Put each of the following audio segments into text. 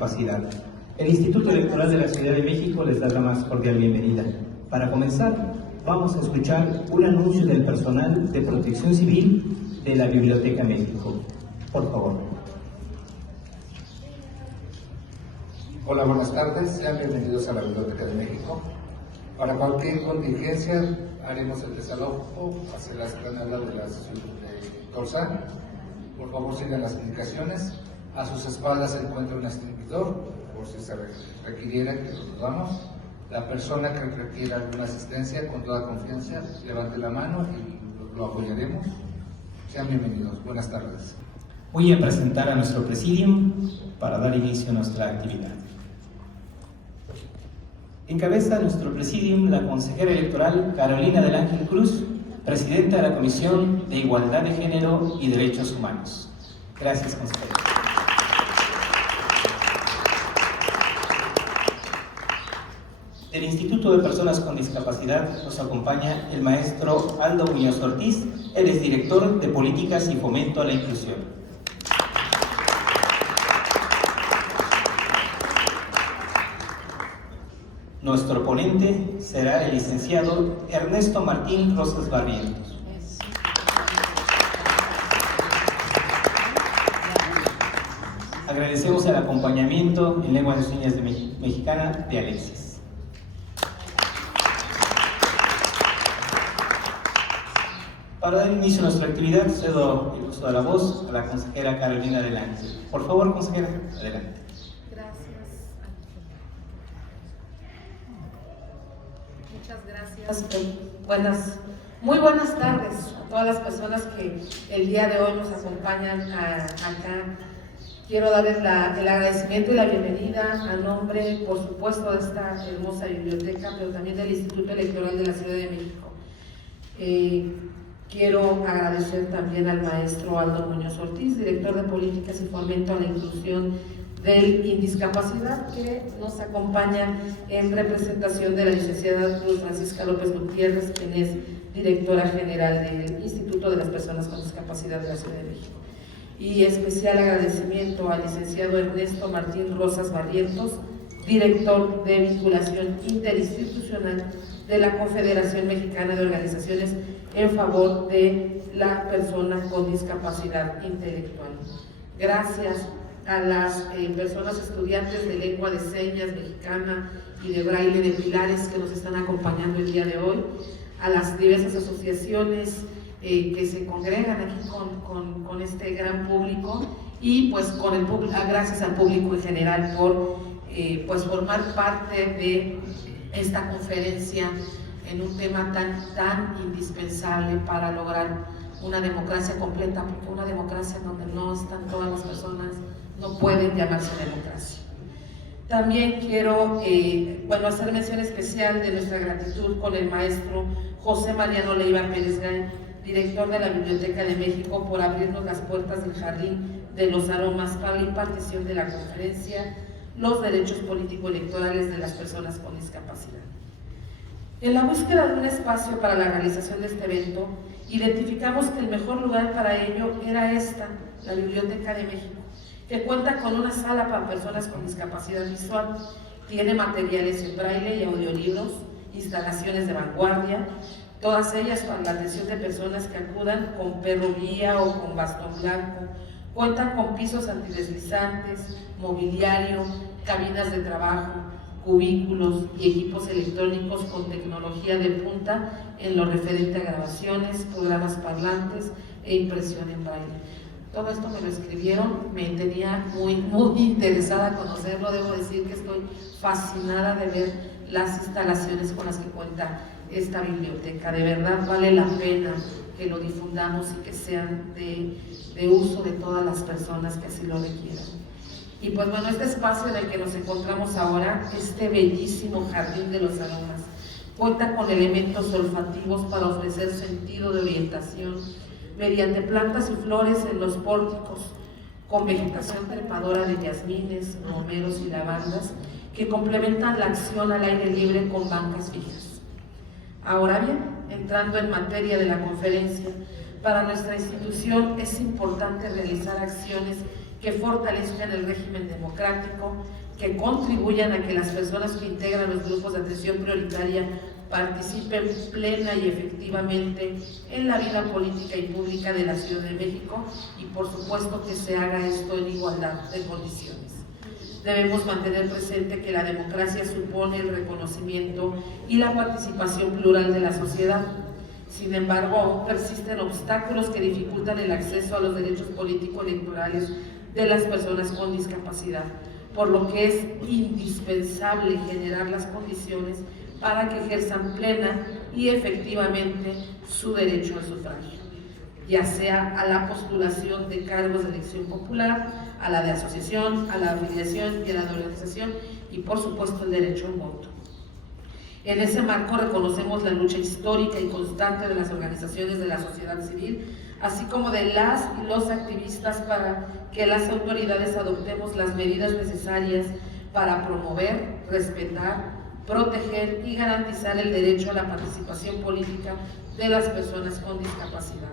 Discapacidad. El Instituto Electoral de la Ciudad de México les da la más cordial bienvenida. Para comenzar, vamos a escuchar un anuncio del personal de Protección Civil de la Biblioteca México. Por favor. Hola, buenas tardes. Sean bienvenidos a la Biblioteca de México. Para cualquier contingencia, haremos el desalojo hacia la explanada de la estación de Corsán. Por favor, sigan las indicaciones. A sus espaldas se encuentra un extinguidor, por si se requiriera, que lo damos. La persona que requiera alguna asistencia, con toda confianza, levante la mano y lo apoyaremos. Sean bienvenidos. Buenas tardes. Voy a presentar a nuestro presidium para dar inicio a nuestra actividad. Encabeza nuestro presidium la consejera electoral Carolina del Ángel Cruz, presidenta de la Comisión de Igualdad de Género y Derechos Humanos. Gracias, consejera. Del Instituto de Personas con Discapacidad nos acompaña el maestro Aldo Muñoz Ortiz. Él es director de Políticas y Fomento a la Inclusión. Nuestro ponente será el licenciado Ernesto Martín Rosas Barrientos. Agradecemos el acompañamiento en lengua de señas mexicana de Alexis. Para dar inicio a nuestra actividad, cedo el uso de la voz a la consejera Carolina del Ángel. Por favor, consejera, adelante. Gracias. Muy buenas tardes a todas las personas que el día de hoy nos acompañan acá. Quiero darles el agradecimiento y la bienvenida a nombre, por supuesto, de esta hermosa biblioteca, pero también del Instituto Electoral de la Ciudad de México. Quiero agradecer también al maestro Aldo Muñoz Ortiz, director de Políticas y Fomento a la Inclusión del Indiscapacidad, que nos acompaña en representación de la licenciada Luz Francisca López Gutiérrez, quien es directora general del Instituto de las Personas con Discapacidad de la Ciudad de México. Y especial agradecimiento al licenciado Ernesto Martín Rosas Barrientos, director de Vinculación Interinstitucional de la Confederación Mexicana de Organizaciones en favor de la persona con discapacidad intelectual. Gracias a las personas estudiantes de lengua de señas mexicana y de braille de Pilares que nos están acompañando el día de hoy, a las diversas asociaciones que se congregan aquí con este gran público y pues gracias al público en general por pues formar parte de esta conferencia en un tema tan indispensable para lograr una democracia completa, porque una democracia donde no están todas las personas no pueden llamarse democracia. También quiero hacer mención especial de nuestra gratitud con el maestro José Mariano Leiva Pérez Gay, director de la Biblioteca de México, por abrirnos las puertas del Jardín de los Aromas para la impartición de la conferencia Los Derechos Político-Electorales de las Personas con Discapacidad. En la búsqueda de un espacio para la realización de este evento, identificamos que el mejor lugar para ello era la Biblioteca de México, que cuenta con una sala para personas con discapacidad visual, tiene materiales en braille y audiolibros, instalaciones de vanguardia, todas ellas para la atención de personas que acudan con perro guía o con bastón blanco, cuentan con pisos antideslizantes, mobiliario, cabinas de trabajo, cubículos y equipos electrónicos con tecnología de punta en lo referente a grabaciones, programas parlantes e impresión en braille. Todo esto me lo escribieron, me tenía muy interesada a conocerlo. Debo decir que estoy fascinada de ver las instalaciones con las que cuenta esta biblioteca. De verdad vale la pena que lo difundamos y que sean de uso de todas las personas que así lo requieran. Y pues bueno, este espacio en el que nos encontramos ahora, este bellísimo Jardín de los Aromas, cuenta con elementos olfativos para ofrecer sentido de orientación mediante plantas y flores en los pórticos, con vegetación trepadora de jazmines, romeros y lavandas que complementan la acción al aire libre con bancas fijas. Ahora bien, entrando en materia de la conferencia, para nuestra institución es importante realizar acciones que fortalezcan el régimen democrático, que contribuyan a que las personas que integran los grupos de atención prioritaria participen plena y efectivamente en la vida política y pública de la Ciudad de México y por supuesto que se haga esto en igualdad de condiciones. Debemos mantener presente que la democracia supone el reconocimiento y la participación plural de la sociedad. Sin embargo, aún persisten obstáculos que dificultan el acceso a los derechos político-electorales de las personas con discapacidad, por lo que es indispensable generar las condiciones para que ejerzan plena y efectivamente su derecho al sufragio, ya sea a la postulación de cargos de elección popular, a la de asociación, a la afiliación y a la de organización y por supuesto el derecho al voto. En ese marco reconocemos la lucha histórica y constante de las organizaciones de la sociedad civil, así como de las y los activistas para que las autoridades adoptemos las medidas necesarias para promover, respetar, proteger y garantizar el derecho a la participación política de las personas con discapacidad,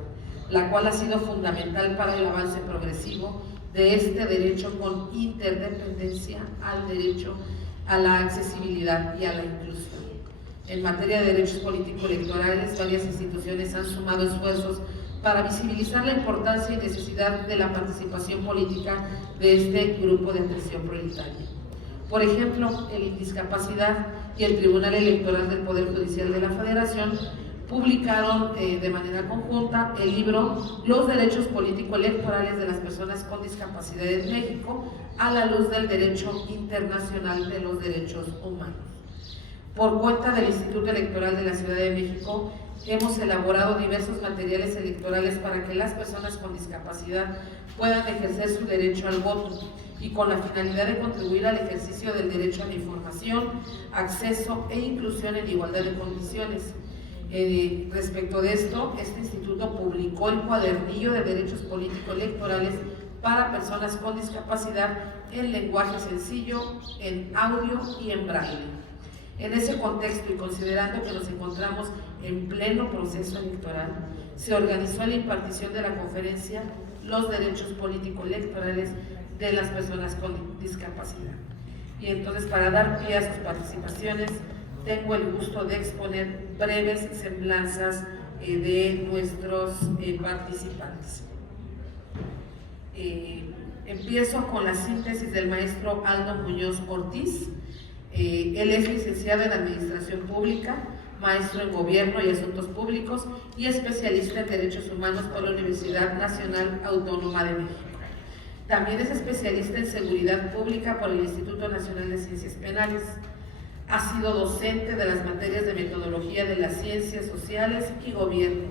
la cual ha sido fundamental para el avance progresivo de este derecho con interdependencia al derecho a la accesibilidad y a la inclusión. En materia de derechos político-electorales, varias instituciones han sumado esfuerzos para visibilizar la importancia y necesidad de la participación política de este grupo de atención prioritaria. Por ejemplo, el Indiscapacidad y el Tribunal Electoral del Poder Judicial de la Federación publicaron de manera conjunta el libro Los derechos político-electorales de las personas con discapacidad en México a la luz del derecho internacional de los derechos humanos. Por cuenta del Instituto Electoral de la Ciudad de México, hemos elaborado diversos materiales electorales para que las personas con discapacidad puedan ejercer su derecho al voto y con la finalidad de contribuir al ejercicio del derecho a la información, acceso e inclusión en igualdad de condiciones. Respecto de esto, este instituto publicó el cuadernillo de derechos político-electorales para personas con discapacidad en lenguaje sencillo, en audio y en braille. En ese contexto y considerando que nos encontramos en pleno proceso electoral, se organizó la impartición de la conferencia Los derechos político-electorales de las personas con discapacidad. Y entonces, para dar pie a sus participaciones, tengo el gusto de exponer breves semblanzas de nuestros participantes. Empiezo con la síntesis del maestro Aldo Muñoz Ortiz. Él es licenciado en Administración Pública, maestro en Gobierno y Asuntos Públicos y especialista en Derechos Humanos por la Universidad Nacional Autónoma de México. También es especialista en Seguridad Pública por el Instituto Nacional de Ciencias Penales. Ha sido docente de las materias de Metodología de las Ciencias Sociales y Gobierno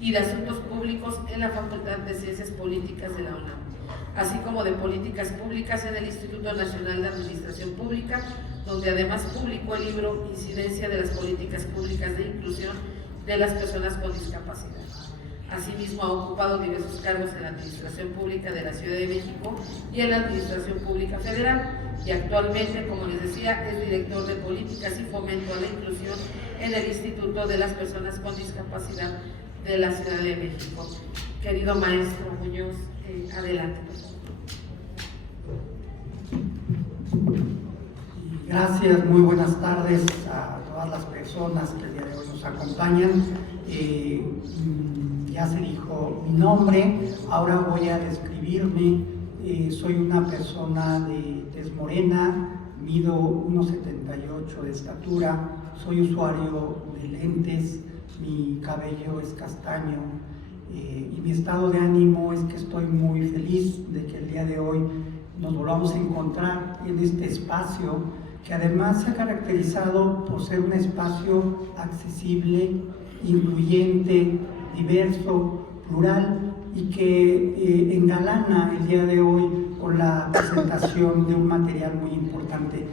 y de Asuntos Públicos en la Facultad de Ciencias Políticas de la UNAM, así como de Políticas Públicas en el Instituto Nacional de Administración Pública, donde además publicó el libro Incidencia de las Políticas Públicas de Inclusión de las Personas con Discapacidad. Asimismo, ha ocupado diversos cargos en la Administración Pública de la Ciudad de México y en la Administración Pública Federal, y actualmente, como les decía, es director de Políticas y Fomento a la Inclusión en el Instituto de las Personas con Discapacidad de la Ciudad de México. Querido maestro Muñoz, adelante, por favor. Gracias, muy buenas tardes a todas las personas que el día de hoy nos acompañan. Ya se dijo mi nombre, ahora voy a describirme. Soy una persona de tez morena, mido 1,78 de estatura, soy usuario de lentes, mi cabello es castaño y mi estado de ánimo es que estoy muy feliz de que el día de hoy nos volvamos a encontrar en este espacio que además se ha caracterizado por ser un espacio accesible, incluyente, diverso, plural y que engalana el día de hoy con la presentación de un material muy importante.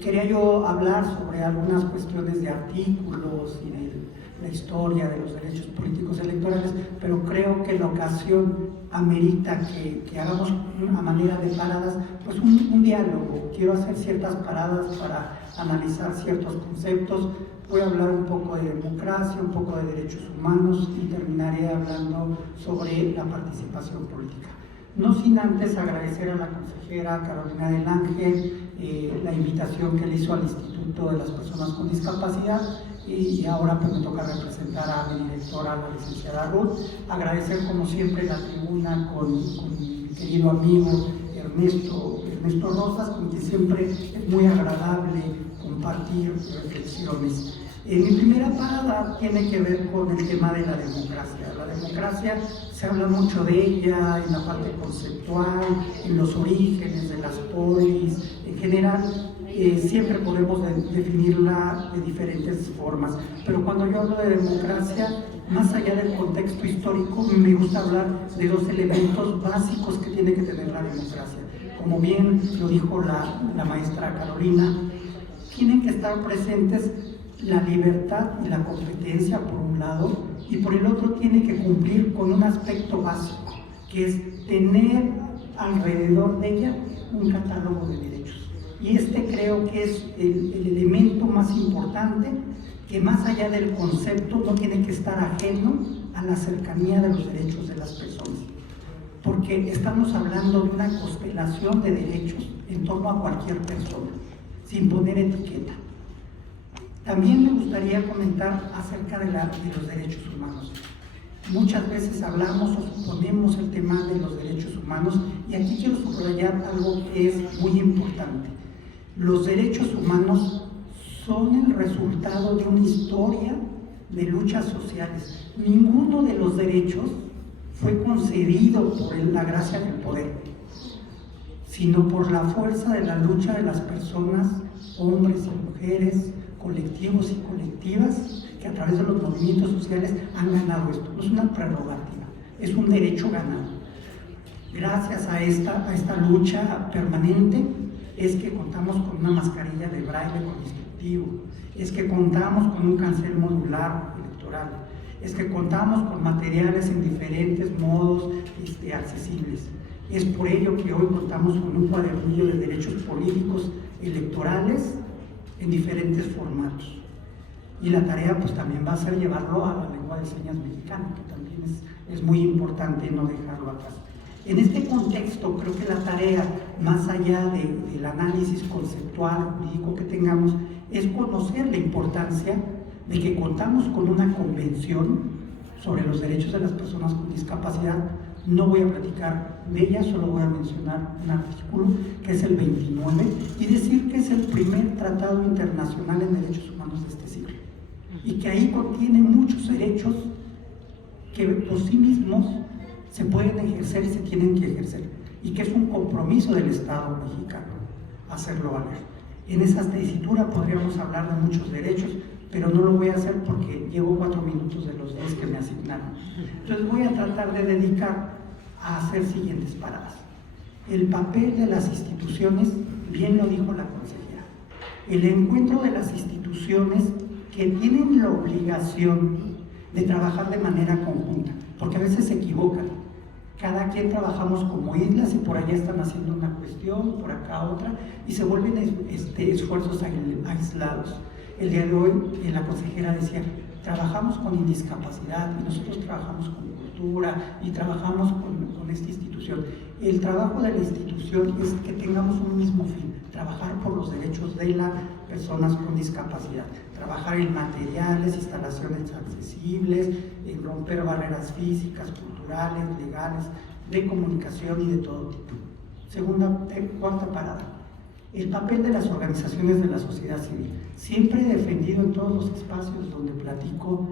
Quería yo hablar sobre algunas cuestiones de artículos y de la historia de los derechos políticos electorales, pero creo que la ocasión amerita que hagamos a manera de paradas, pues un diálogo. Quiero hacer ciertas paradas para analizar ciertos conceptos. Voy a hablar un poco de democracia, un poco de derechos humanos y terminaré hablando sobre la participación política. No sin antes agradecer a la consejera Carolina del Ángel la invitación que le hizo al Instituto de las Personas con Discapacidad, y ahora pues me toca representar a mi directora, la licenciada Ruth. Agradecer como siempre la tribuna con mi querido amigo Ernesto Rosas, con quien siempre es muy agradable compartir reflexiones. Mi primera parada tiene que ver con el tema de la democracia. La democracia se habla mucho de ella en la parte conceptual, en los orígenes de las polis, en general. Siempre podemos definirla de diferentes formas, pero cuando yo hablo de democracia, más allá del contexto histórico, me gusta hablar de dos elementos básicos que tiene que tener la democracia. Como bien lo dijo la maestra Carolina, tienen que estar presentes la libertad y la competencia por un lado, y por el otro tiene que cumplir con un aspecto básico, que es tener alrededor de ella un catálogo de derechos. Y creo que es el elemento más importante, que más allá del concepto no tiene que estar ajeno a la cercanía de los derechos de las personas, porque estamos hablando de una constelación de derechos en torno a cualquier persona, sin poner etiqueta. También me gustaría comentar acerca de los derechos humanos. Muchas veces hablamos o suponemos el tema de los derechos humanos, y aquí quiero subrayar algo que es muy importante. Los derechos humanos son el resultado de una historia de luchas sociales. Ninguno de los derechos fue concedido por la gracia del poder, sino por la fuerza de la lucha de las personas, hombres y mujeres, colectivos y colectivas, que a través de los movimientos sociales han ganado esto. No es una prerrogativa, es un derecho ganado. Gracias a esta lucha permanente es que contamos con una mascarilla de braille con distintivo, es que contamos con un cancel modular electoral, es que contamos con materiales en diferentes modos accesibles. Es por ello que hoy contamos con un cuadernillo de derechos políticos electorales en diferentes formatos. Y la tarea pues también va a ser llevarlo a la lengua de señas mexicana, que también es muy importante no dejarlo atrás. En este contexto creo que la tarea, más allá del análisis conceptual, jurídico que tengamos, es conocer la importancia de que contamos con una convención sobre los derechos de las personas con discapacidad. No voy a platicar de ella, solo voy a mencionar un artículo que es el 29 y decir que es el primer tratado internacional en derechos humanos de este siglo, y que ahí contiene muchos derechos que por sí mismos se pueden ejercer y se tienen que ejercer, y que es un compromiso del Estado mexicano hacerlo valer. En esa tesitura podríamos hablar de muchos derechos, pero no lo voy a hacer porque llevo 4 minutos de los 10 que me asignaron. Entonces voy a tratar de dedicar a hacer siguientes paradas. El papel de las instituciones, bien lo dijo la consejera, el encuentro de las instituciones que tienen la obligación de trabajar de manera conjunta, porque a veces se equivocan. Cada quien trabajamos como islas y por allá están haciendo una cuestión, por acá otra, y se vuelven esfuerzos aislados. El día de hoy la consejera decía, trabajamos con indiscapacidad y nosotros trabajamos con cultura y trabajamos con esta institución. El trabajo de la institución es que tengamos un mismo fin, trabajar por los derechos de las personas con discapacidad, trabajar en materiales, instalaciones accesibles, en romper barreras físicas, culturales, legales, de comunicación y de todo tipo. Cuarta parada. El papel de las organizaciones de la sociedad civil. Siempre he defendido en todos los espacios donde platico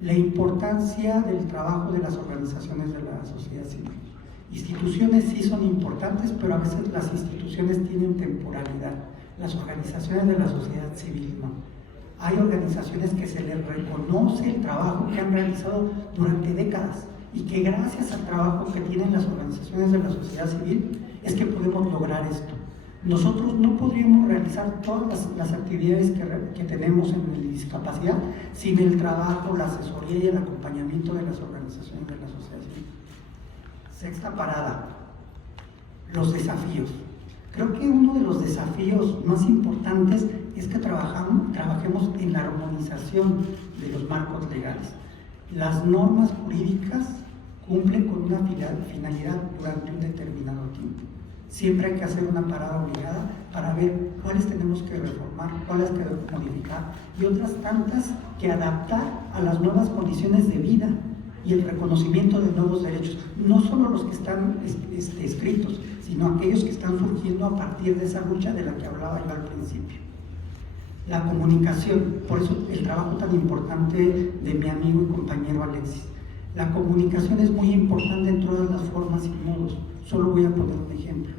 la importancia del trabajo de las organizaciones de la sociedad civil. Instituciones sí son importantes, pero a veces las instituciones tienen temporalidad. Las organizaciones de la sociedad civil no. Hay organizaciones que se les reconoce el trabajo que han realizado durante décadas, y que gracias al trabajo que tienen las organizaciones de la sociedad civil es que podemos lograr esto. Nosotros no podríamos realizar todas las actividades que tenemos en la discapacidad sin el trabajo, la asesoría y el acompañamiento de las organizaciones de la sociedad civil. Sexta parada, los desafíos. Creo que uno de los desafíos más importantes es que trabajemos en la armonización de los marcos legales. Las normas jurídicas cumplen con una finalidad durante un determinado tiempo. Siempre hay que hacer una parada obligada para ver cuáles tenemos que reformar, cuáles que modificar y otras tantas que adaptar a las nuevas condiciones de vida y el reconocimiento de nuevos derechos, no solo los que están escritos, sino aquellos que están surgiendo a partir de esa lucha de la que hablaba yo al principio. La comunicación, por eso el trabajo tan importante de mi amigo y compañero Alexis. La comunicación es muy importante en todas las formas y modos. Solo voy a poner un ejemplo.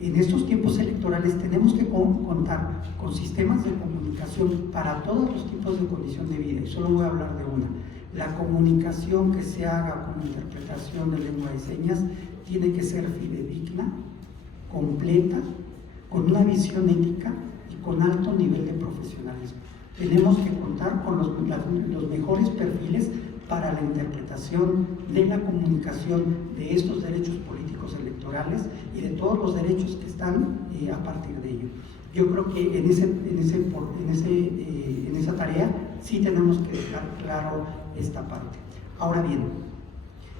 En estos tiempos electorales tenemos que contar con sistemas de comunicación para todos los tipos de condición de vida, y solo voy a hablar de una. La comunicación que se haga con interpretación de lengua de señas tiene que ser fidedigna, completa, con una visión ética y con alto nivel de profesionalismo. Tenemos que contar con los mejores perfiles para la interpretación de la comunicación de estos derechos políticos electorales y de todos los derechos que están a partir de ello. Yo creo que en esa tarea sí tenemos que dejar claro esta parte. Ahora bien,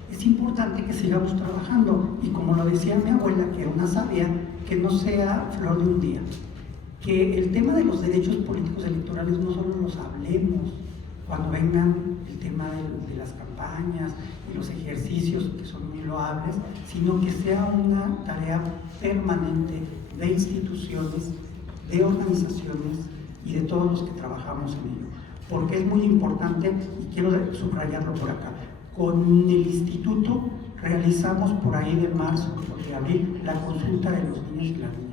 es importante que sigamos trabajando y, como lo decía mi abuela, que era una sabia, que no sea flor de un día, que el tema de los derechos políticos electorales no solo los hablemos cuando vengan el tema de las campañas y los ejercicios, que son muy loables, sino que sea una tarea permanente de instituciones, de organizaciones y de todos los que trabajamos en ello, porque es muy importante, y quiero subrayarlo por acá. Con el instituto realizamos por ahí de marzo o de abril la consulta de los niños y las niñas.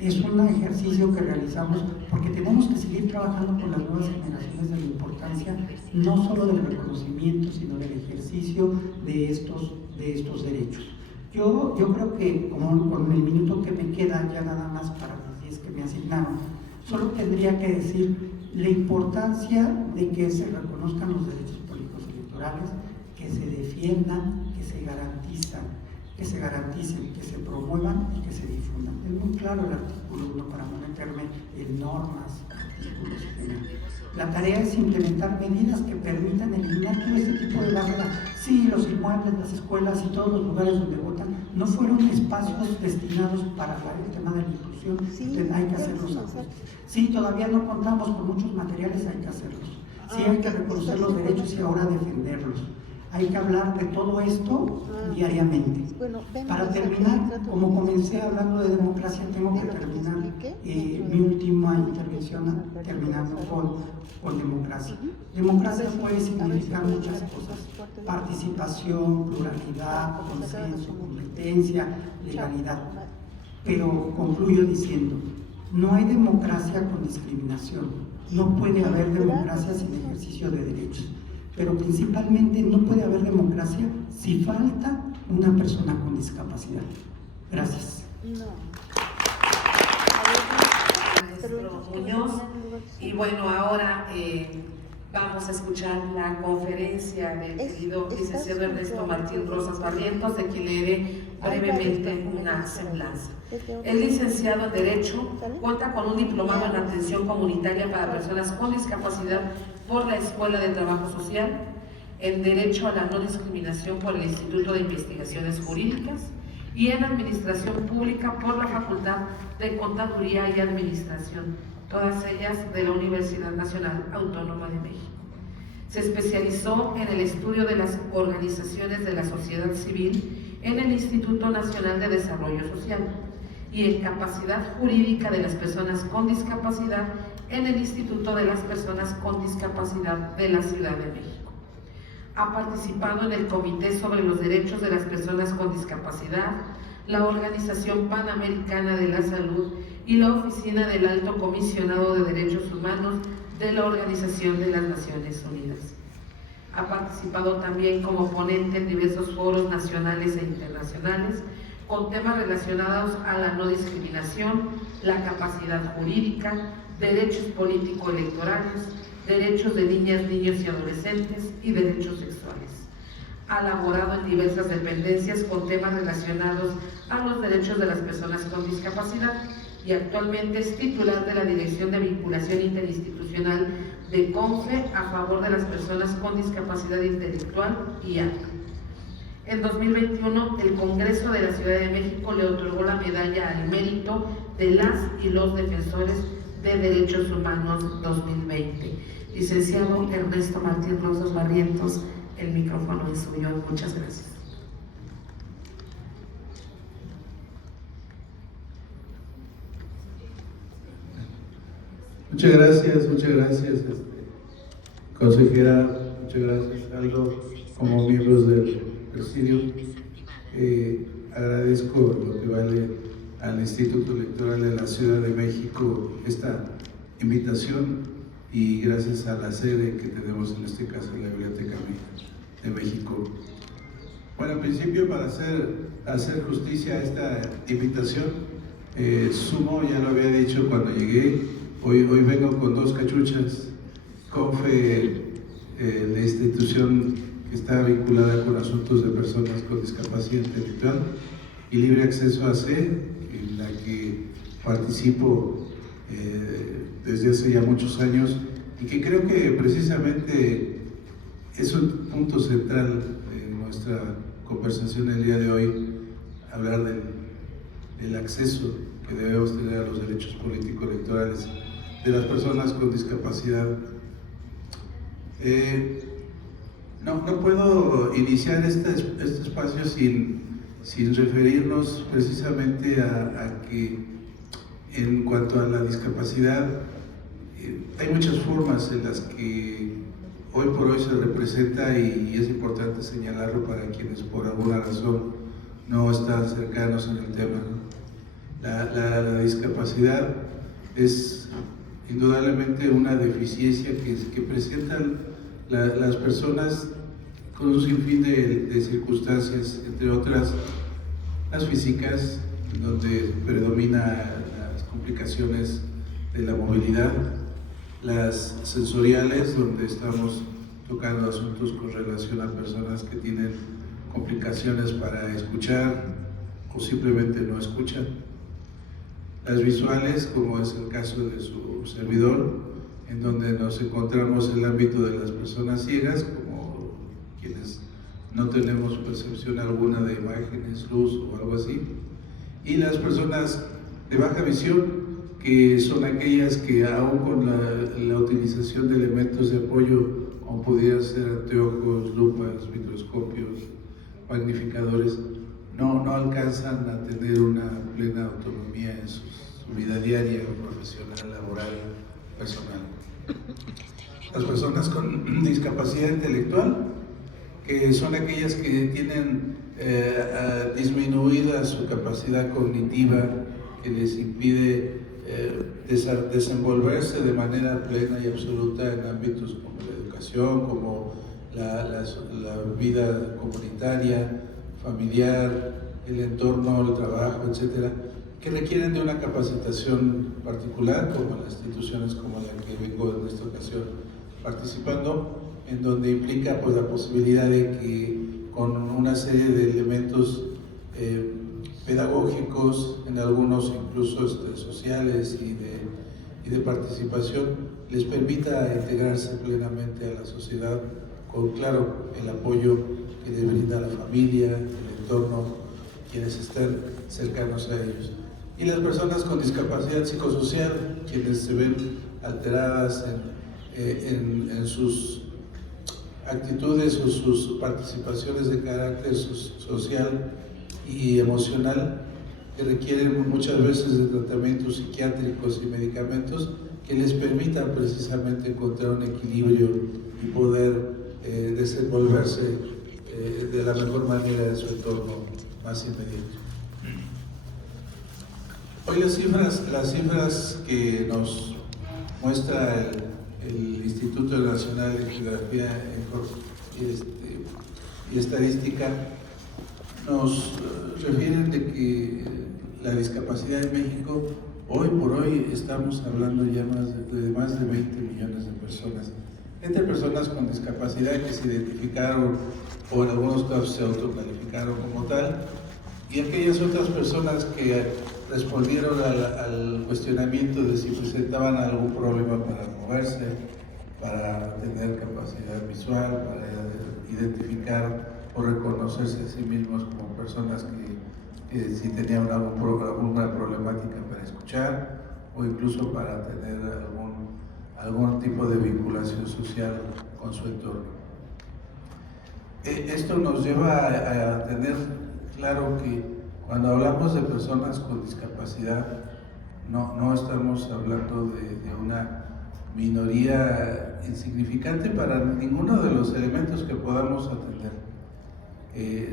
Es un ejercicio que realizamos porque tenemos que seguir trabajando con las nuevas generaciones de la importancia no solo del reconocimiento, sino del ejercicio de estos derechos. Yo creo que con el minuto que me queda ya nada más para los 10 que me asignaron, solo tendría que decir la importancia de que se reconozcan los derechos políticos electorales, que se defiendan, que se garanticen, que se promuevan y que se difundan. Es muy claro el artículo 1 para no meterme en normas, artículos, etc. La tarea es implementar medidas que permitan eliminar todo este tipo de barreras. Sí, los inmuebles, las escuelas y todos los lugares donde votan no fueron espacios destinados para el tema de la inclusión. Sí, hay que hacer los ajustes. Sí, todavía no contamos con muchos materiales, hay que hacerlos. Sí, hay que reconocer los derechos y ahora defenderlos. Hay que hablar de todo esto diariamente. Para terminar, como comencé hablando de democracia, tengo que terminar mi última intervención terminando con democracia. Democracia puede significar muchas cosas: participación, pluralidad, consenso, competencia, legalidad. Pero concluyo diciendo, no hay democracia con discriminación. No puede haber democracia sin ejercicio de derechos. Pero principalmente no puede haber democracia si falta una persona con discapacidad. Gracias. Maestro Muñoz. Y bueno, ahora vamos a escuchar la conferencia del querido licenciado Ernesto Martín Rosas Barrientos, de quien leeré brevemente una semblanza. El licenciado en Derecho cuenta con un diplomado en atención comunitaria para personas con discapacidad por la Escuela de Trabajo Social, en Derecho a la No Discriminación por el Instituto de Investigaciones Jurídicas y en Administración Pública por la Facultad de Contaduría y Administración, todas ellas de la Universidad Nacional Autónoma de México. Se especializó en el estudio de las organizaciones de la sociedad civil en el Instituto Nacional de Desarrollo Social y en capacidad jurídica de las personas con discapacidad en el Instituto de las Personas con Discapacidad de la Ciudad de México. Ha participado en el Comité sobre los Derechos de las Personas con Discapacidad, la Organización Panamericana de la Salud y la Oficina del Alto Comisionado de Derechos Humanos de la Organización de las Naciones Unidas. Ha participado también como ponente en diversos foros nacionales e internacionales con temas relacionados a la no discriminación, la capacidad jurídica, derechos político-electorales, derechos de niñas, niños y adolescentes y derechos sexuales. Ha laborado en diversas dependencias con temas relacionados a los derechos de las personas con discapacidad y actualmente es titular de la Dirección de Vinculación Interinstitucional de CONFE a favor de las personas con discapacidad intelectual y ACA. En 2021, el Congreso de la Ciudad de México le otorgó la medalla al mérito de las y los defensores de derechos humanos 2020. Licenciado Ernesto Martín Rosas Barrientos, el micrófono es suyo. Muchas gracias. Muchas gracias, consejera, muchas gracias, Aldo, como miembros del presidio. Agradezco lo que vale al Instituto Electoral de la Ciudad de México esta invitación y gracias a la sede que tenemos en este caso en la Biblioteca de México. Bueno, en principio, para hacer justicia a esta invitación, sumo, ya lo había dicho cuando llegué, hoy vengo con 2 cachuchas, CONFE, la institución que está vinculada con asuntos de personas con discapacidad intelectual, y Libre Acceso AC, en la que participo desde hace ya muchos años, y que creo que precisamente es un punto central de nuestra conversación el día de hoy, hablar del acceso que debemos tener a los derechos político-electorales de las personas con discapacidad. No puedo iniciar este espacio sin referirnos precisamente a que en cuanto a la discapacidad hay muchas formas en las que hoy por hoy se representa, y es importante señalarlo para quienes por alguna razón no están cercanos en el tema. La discapacidad es indudablemente una deficiencia que presentan las personas con un sinfín de circunstancias, entre otras las físicas, donde predominan las complicaciones de la movilidad, las sensoriales, donde estamos tocando asuntos con relación a personas que tienen complicaciones para escuchar o simplemente no escuchan, las visuales, como es el caso de su servidor, en donde nos encontramos en el ámbito de las personas ciegas, como quienes no tenemos percepción alguna de imágenes, luz o algo así, y las personas de baja visión, que son aquellas que aún con la utilización de elementos de apoyo, como pudieran ser anteojos, lupas, microscopios, magnificadores, no alcanzan a tener una plena autonomía en su vida diaria, profesional, laboral, personal. Las personas con discapacidad intelectual, que son aquellas que tienen disminuida su capacidad cognitiva, que les impide desenvolverse de manera plena y absoluta en ámbitos como la educación, como la vida comunitaria, familiar, el entorno, el trabajo, etcétera, que requieren de una capacitación particular, como las instituciones como la que vengo en esta ocasión participando, en donde implica pues la posibilidad de que con una serie de elementos pedagógicos, en algunos incluso sociales y de participación, les permita integrarse plenamente a la sociedad con, claro, el apoyo que les brinda la familia, el entorno, quienes estén cercanos a ellos. Y las personas con discapacidad psicosocial, quienes se ven alteradas en sus actitudes o sus participaciones de carácter social y emocional, que requieren muchas veces de tratamientos psiquiátricos y medicamentos que les permitan precisamente encontrar un equilibrio y poder desenvolverse de la mejor manera en su entorno más inmediato. Hoy las cifras que nos muestra el Instituto Nacional de Geografía y Estadística nos refieren de que la discapacidad en México, hoy por hoy estamos hablando ya de más de 20 millones de personas, entre personas con discapacidad que se identificaron o en algunos casos se autocalificaron como tal, y aquellas otras personas que respondieron al cuestionamiento de si presentaban algún problema para moverse, para tener capacidad visual, para identificar o reconocerse a sí mismos como personas que si tenían alguna problemática para escuchar o incluso para tener algún tipo de vinculación social con su entorno. Esto nos lleva a tener claro que cuando hablamos de personas con discapacidad, no estamos hablando de una minoría insignificante para ninguno de los elementos que podamos atender.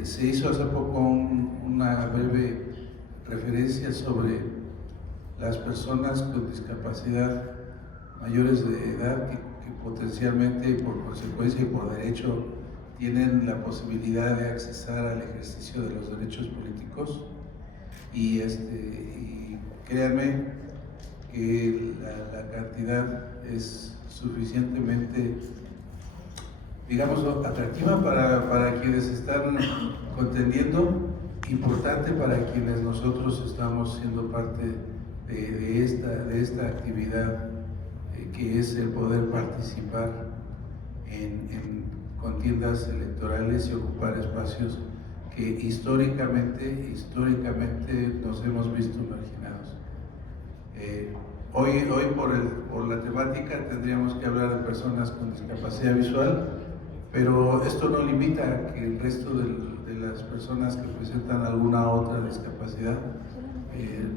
Se hizo hace poco una breve referencia sobre las personas con discapacidad mayores de edad que potencialmente, por consecuencia y por derecho, tienen la posibilidad de accesar al ejercicio de los derechos políticos y créanme que la cantidad es suficientemente, digamos, atractiva para quienes están contendiendo, importante para quienes nosotros estamos siendo parte de esta actividad que es el poder participar en contiendas electorales y ocupar espacios que históricamente nos hemos visto marginados. Hoy por la temática tendríamos que hablar de personas con discapacidad visual, pero esto no limita a que el resto de las personas que presentan alguna otra discapacidad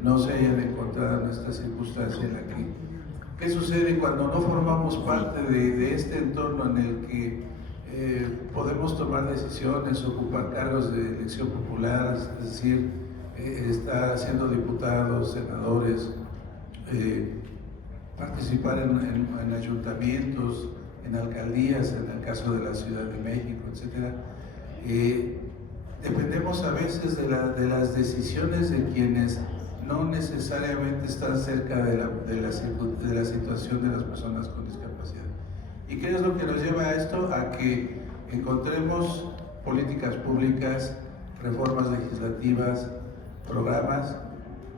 no se hayan encontrado en esta circunstancia en la que ¿qué sucede cuando no formamos parte de este entorno en el que podemos tomar decisiones, ocupar cargos de elección popular, es decir, estar siendo diputados, senadores, participar en ayuntamientos, en alcaldías, en el caso de la Ciudad de México, etc. Dependemos a veces de las decisiones de quienes no necesariamente están cerca de la situación de las personas con discapacidad. ¿Y qué es lo que nos lleva a esto? A que encontremos políticas públicas, reformas legislativas, programas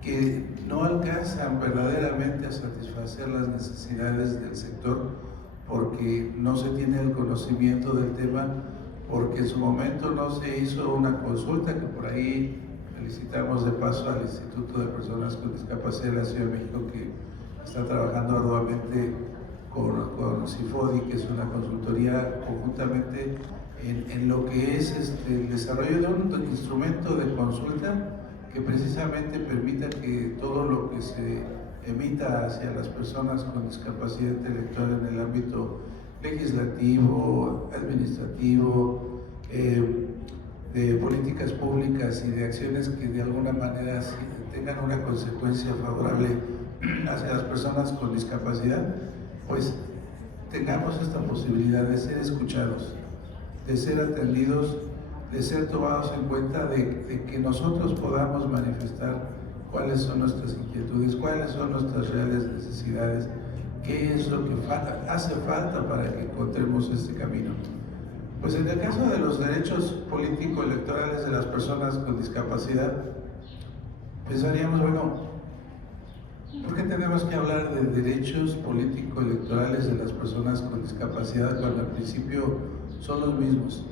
que no alcanzan verdaderamente a satisfacer las necesidades del sector porque no se tiene el conocimiento del tema, porque en su momento no se hizo una consulta, que por ahí felicitamos de paso al Instituto de Personas con Discapacidad de la Ciudad de México, que está trabajando arduamente con CIFODI, que es una consultoría conjuntamente en lo que es el desarrollo de un instrumento de consulta que precisamente permita que todo lo que se emita hacia las personas con discapacidad intelectual en el ámbito legislativo, administrativo, de políticas públicas y de acciones que de alguna manera tengan una consecuencia favorable hacia las personas con discapacidad, pues tengamos esta posibilidad de ser escuchados, de ser atendidos, de ser tomados en cuenta, de que nosotros podamos manifestar cuáles son nuestras inquietudes, cuáles son nuestras reales necesidades, qué es lo que hace falta para que encontremos este camino. Pues en el caso de los derechos político-electorales de las personas con discapacidad, pensaríamos, bueno, ¿por qué tenemos que hablar de derechos político-electorales de las personas con discapacidad cuando al principio son los mismos?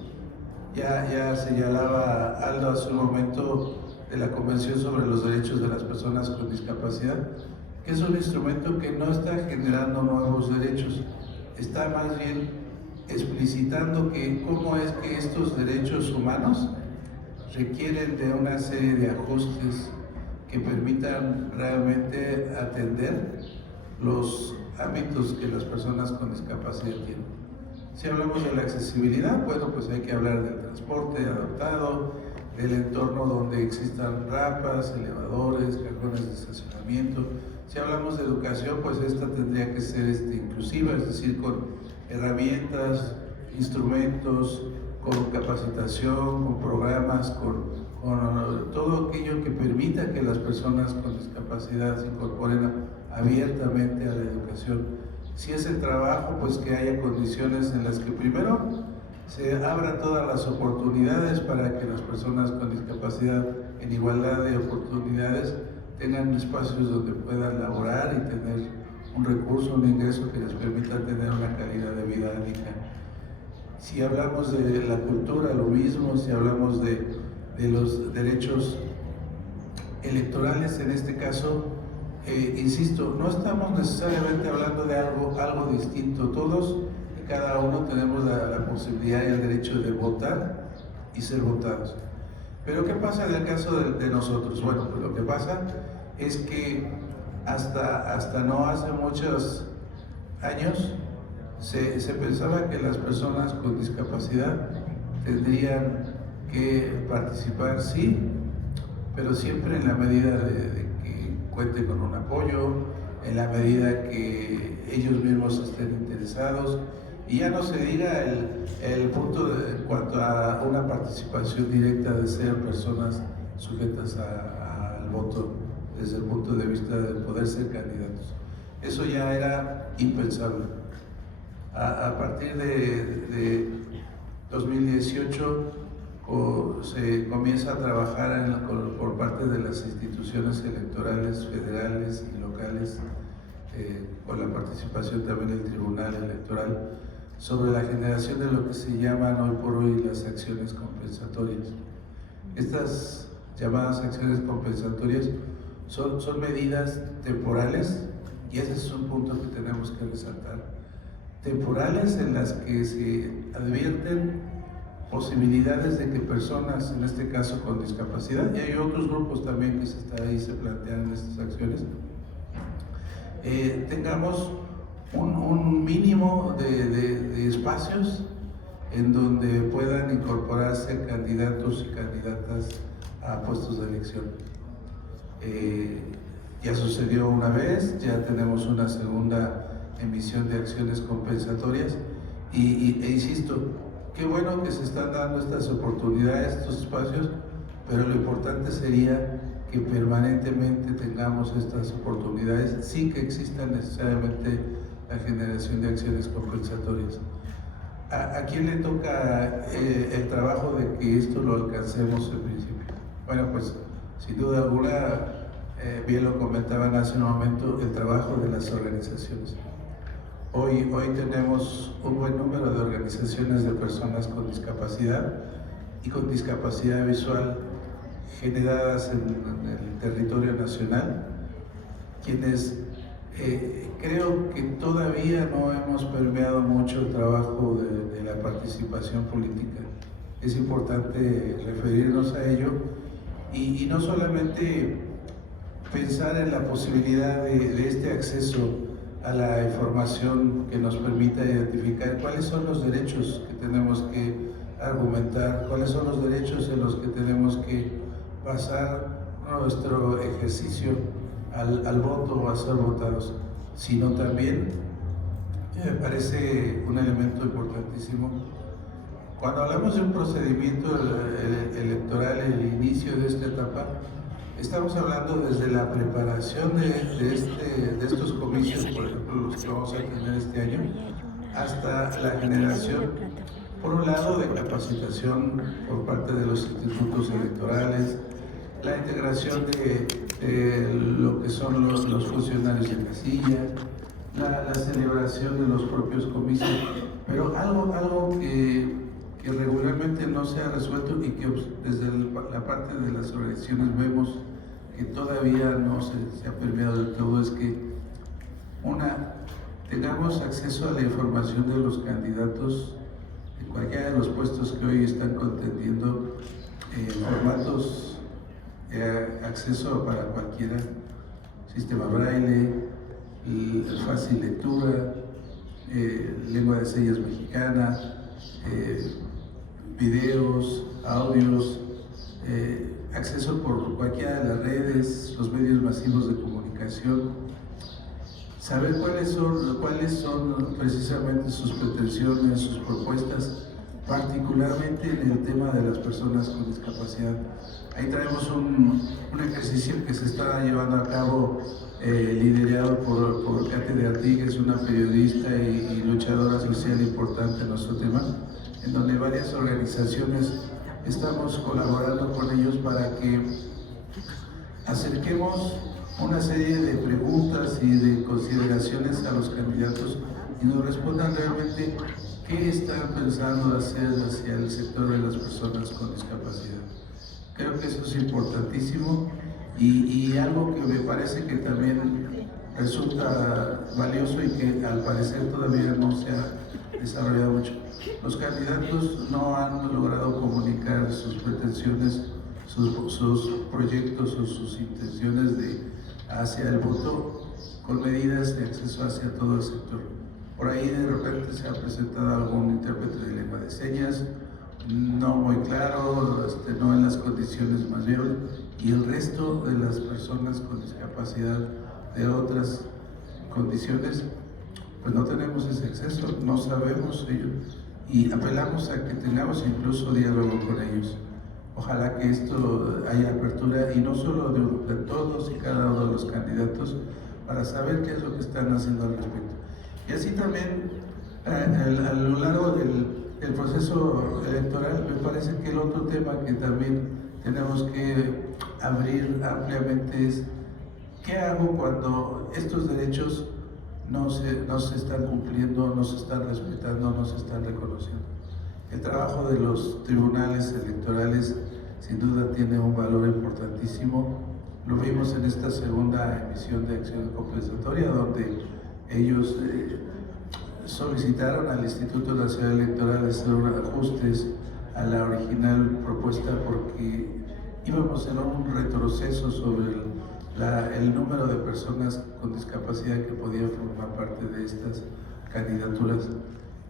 Ya señalaba Aldo hace un momento de la Convención sobre los Derechos de las Personas con Discapacidad, que es un instrumento que no está generando nuevos derechos, está más bien explicitando que cómo es que estos derechos humanos requieren de una serie de ajustes que permitan realmente atender los ámbitos que las personas con discapacidad tienen. Si hablamos de la accesibilidad, bueno, pues hay que hablar del transporte adaptado, del entorno donde existan rampas, elevadores, cajones de estacionamiento. Si hablamos de educación, pues esta tendría que ser inclusiva, es decir, con herramientas, instrumentos, con capacitación, con programas, con todo aquello que permita que las personas con discapacidad se incorporen abiertamente a la educación. Si es el trabajo, pues que haya condiciones en las que primero se abran todas las oportunidades para que las personas con discapacidad en igualdad de oportunidades tengan espacios donde puedan laborar y tener un recurso, un ingreso que les permita tener una calidad de vida digna. Si hablamos de la cultura, lo mismo. Si hablamos de los derechos electorales, en este caso, insisto, no estamos necesariamente hablando de algo distinto. Todos y cada uno tenemos la posibilidad y el derecho de votar y ser votados. Pero ¿qué pasa en el caso de nosotros? Bueno, pues lo que pasa es que hasta no hace muchos años se pensaba que las personas con discapacidad tendrían que participar, sí, pero siempre en la medida de que cuente con un apoyo, en la medida que ellos mismos estén interesados, y ya no se diga el punto en cuanto a una participación directa de ser personas sujetas al voto desde el punto de vista de poder ser candidatos. Eso ya era impensable. A partir de 2018 se comienza a trabajar por parte de las instituciones electorales federales y locales, con la participación también del Tribunal Electoral, sobre la generación de lo que se llaman hoy por hoy las acciones compensatorias. Estas llamadas acciones compensatorias son medidas temporales, y ese es un punto que tenemos que resaltar. Temporales en las que se advierten posibilidades de que personas, en este caso con discapacidad, y hay otros grupos también que se plantean en estas acciones, tengamos un mínimo de espacios en donde puedan incorporarse candidatos y candidatas a puestos de elección. Ya sucedió una vez, ya tenemos una segunda emisión de acciones compensatorias e insisto, qué bueno que se están dando estas oportunidades, estos espacios, pero lo importante sería que permanentemente tengamos estas oportunidades sin que exista necesariamente la generación de acciones compensatorias. ¿A quién le toca el trabajo de que esto lo alcancemos en principio? Bueno, pues sin duda alguna, bien lo comentaban hace un momento, el trabajo de las organizaciones. Hoy tenemos un buen número de organizaciones de personas con discapacidad y con discapacidad visual generadas en el territorio nacional, quienes creo que todavía no hemos permeado mucho el trabajo de la participación política. Es importante referirnos a ello y no solamente pensar en la posibilidad de este acceso a la información que nos permita identificar cuáles son los derechos que tenemos que argumentar, cuáles son los derechos en los que tenemos que basar nuestro ejercicio al voto o a ser votados, sino también, me parece un elemento importantísimo, cuando hablamos de un procedimiento electoral, el inicio de esta etapa, estamos hablando desde la preparación de estos comicios, por ejemplo, los que vamos a tener este año, hasta la generación, por un lado, de capacitación por parte de los institutos electorales, la integración de lo que son los funcionarios de casilla, la celebración de los propios comicios, pero algo que regularmente no se ha resuelto y que desde la parte de las organizaciones vemos que todavía no se ha permeado del todo, es que tengamos acceso a la información de los candidatos en cualquiera de los puestos que hoy están contendiendo, formatos de acceso para cualquiera, sistema braille, fácil lectura, lengua de señas mexicana, videos, audios, acceso por cualquiera de las redes, los medios masivos de comunicación, saber cuáles son precisamente sus pretensiones, sus propuestas, particularmente en el tema de las personas con discapacidad. Ahí traemos un ejercicio que se está llevando a cabo, liderado por Katy de Arti, que es una periodista y luchadora social importante en nuestro tema, en donde varias organizaciones estamos colaborando con ellos para que acerquemos una serie de preguntas y de consideraciones a los candidatos y nos respondan realmente qué están pensando hacer hacia el sector de las personas con discapacidad. Creo que eso es importantísimo y algo que me parece que también resulta valioso y que al parecer todavía no se ha desarrollado mucho. Los candidatos no han logrado comunicar sus pretensiones, sus proyectos o sus intenciones hacia el voto con medidas de acceso hacia todo el sector. Por ahí de repente se ha presentado algún intérprete de lengua de señas, no muy claro, no en las condiciones más viables, y el resto de las personas con discapacidad de otras condiciones, pues no tenemos ese acceso, no sabemos ellos, y apelamos a que tengamos incluso diálogo con ellos. Ojalá que esto haya apertura, y no solo de todos y cada uno de los candidatos, para saber qué es lo que están haciendo al respecto. Y así también, a lo largo del proceso electoral, me parece que el otro tema que también tenemos que abrir ampliamente es ¿qué hago cuando estos derechos no se están cumpliendo, no se están respetando, no se están reconociendo? El trabajo de los tribunales electorales sin duda tiene un valor importantísimo. Lo vimos en esta segunda emisión de acción compensatoria, donde ellos solicitaron al Instituto Nacional Electoral hacer ajustes a la original propuesta porque íbamos en un retroceso sobre el número de personas con discapacidad que podían formar parte de estas candidaturas.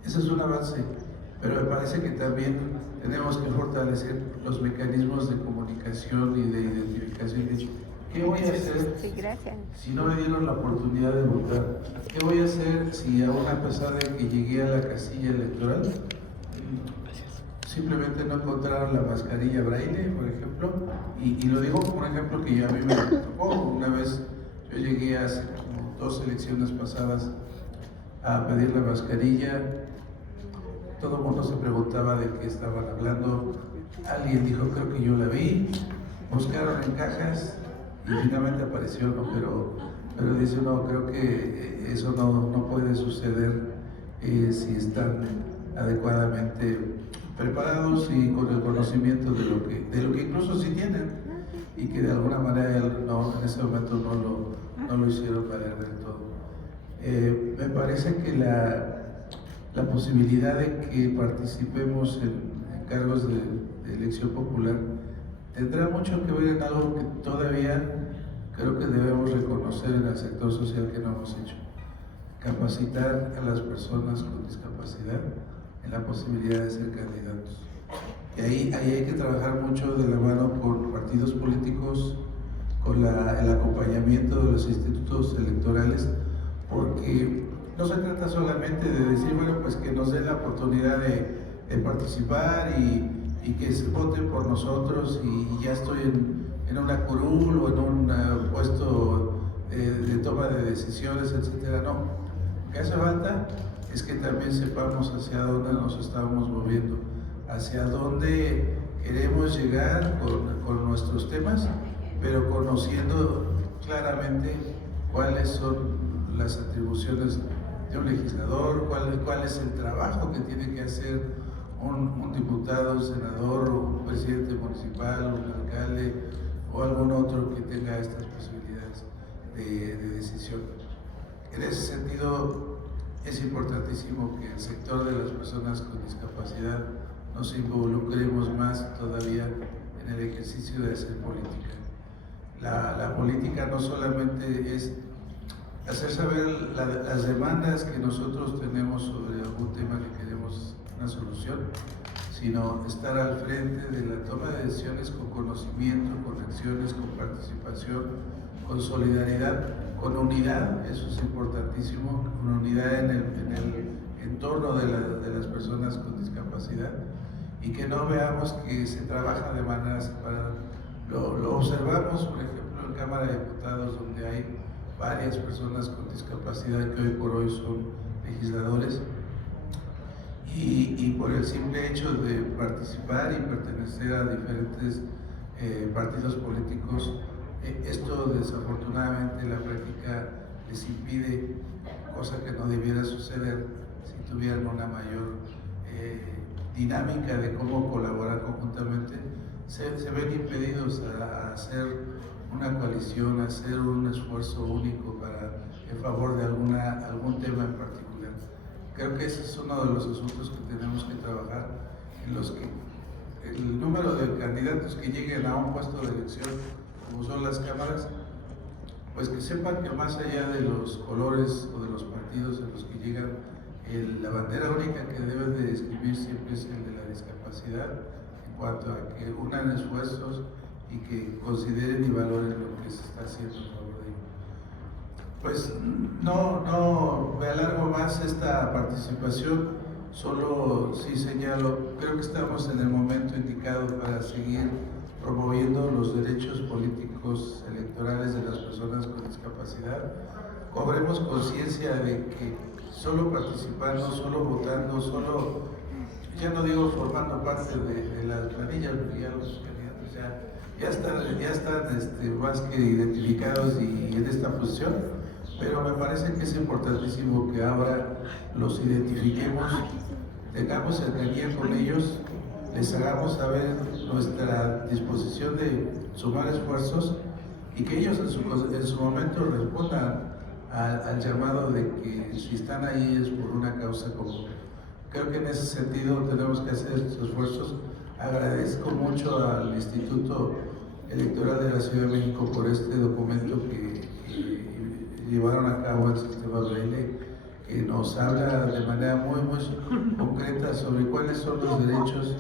Ese es un avance, pero me parece que también tenemos que fortalecer los mecanismos de comunicación y de identificación. ¿Qué voy a hacer si no me dieron la oportunidad de votar? ¿Qué voy a hacer si aún a pesar de que llegué a la casilla electoral, simplemente no encontraron la mascarilla braille, por ejemplo? Y lo digo como un ejemplo que ya a mí me tocó. Una vez yo llegué hace como 2 elecciones pasadas a pedir la mascarilla. Todo el mundo se preguntaba de qué estaban hablando. Alguien dijo, creo que yo la vi. Buscaron en cajas y finalmente apareció, ¿no? Pero dice, no, creo que eso no puede suceder si están adecuadamente preparados y con el conocimiento de lo que incluso sí tienen y que de alguna manera en ese momento no lo hicieron valer del todo. Me parece que la posibilidad de que participemos en cargos de elección popular tendrá mucho que ver en algo que todavía creo que debemos reconocer en el sector social que no hemos hecho: capacitar a las personas con discapacidad en la posibilidad de ser candidatos. Y ahí hay que trabajar mucho de la mano con partidos políticos, con el acompañamiento de los institutos electorales, porque no se trata solamente de decir, bueno, pues que nos den la oportunidad de participar y que se voten por nosotros y ya estoy en una curul o en un puesto de toma de decisiones, etcétera. No, lo que hace falta es que también sepamos hacia dónde nos estamos moviendo, hacia dónde queremos llegar con nuestros temas, pero conociendo claramente cuáles son las atribuciones de un legislador, cuál es el trabajo que tiene que hacer un diputado, un senador, un presidente municipal, un alcalde o algún otro que tenga estas posibilidades de decisión. En ese sentido, es importantísimo que el sector de las personas con discapacidad nos involucremos más todavía en el ejercicio de hacer política. La política no solamente es hacer saber las demandas que nosotros tenemos sobre algún tema que queremos una solución, sino estar al frente de la toma de decisiones con conocimiento, con acciones, con participación, con solidaridad, con unidad. Eso es importantísimo, con unidad en el entorno de las personas con discapacidad, y que no veamos que se trabaja de manera separada. Lo observamos, por ejemplo, en Cámara de Diputados, donde hay varias personas con discapacidad que hoy por hoy son legisladores, y por el simple hecho de participar y pertenecer a diferentes partidos políticos, Esto desafortunadamente la práctica les impide, cosa que no debiera suceder si tuvieran una mayor dinámica de cómo colaborar conjuntamente. Se ven impedidos a hacer una coalición, a hacer un esfuerzo único en favor de algún tema en particular. Creo que ese es uno de los asuntos que tenemos que trabajar, en los que el número de candidatos que lleguen a un puesto de elección, como son las cámaras, pues que sepan que más allá de los colores o de los partidos en los que llegan, la bandera única que deben de escribir siempre es el de la discapacidad, en cuanto a que unan esfuerzos y que consideren y valoren lo que se está haciendo en favor de ellos. Pues no me alargo más esta participación, solo sí señalo, creo que estamos en el momento indicado para seguir promoviendo los derechos políticos electorales de las personas con discapacidad. Cobremos conciencia de que solo participando, solo votando, solo, ya no digo formando parte de las planillas, porque ya los candidatos ya están más que identificados y en esta posición, pero me parece que es importantísimo que ahora los identifiquemos, tengamos cercanía con ellos, les hagamos saber nuestra disposición de sumar esfuerzos y que ellos en su momento respondan al llamado de que si están ahí es por una causa común. Creo que en ese sentido tenemos que hacer estos esfuerzos. Agradezco mucho al Instituto Electoral de la Ciudad de México por este documento que llevaron a cabo el sistema Braille, que nos habla de manera muy concreta sobre cuáles son los derechos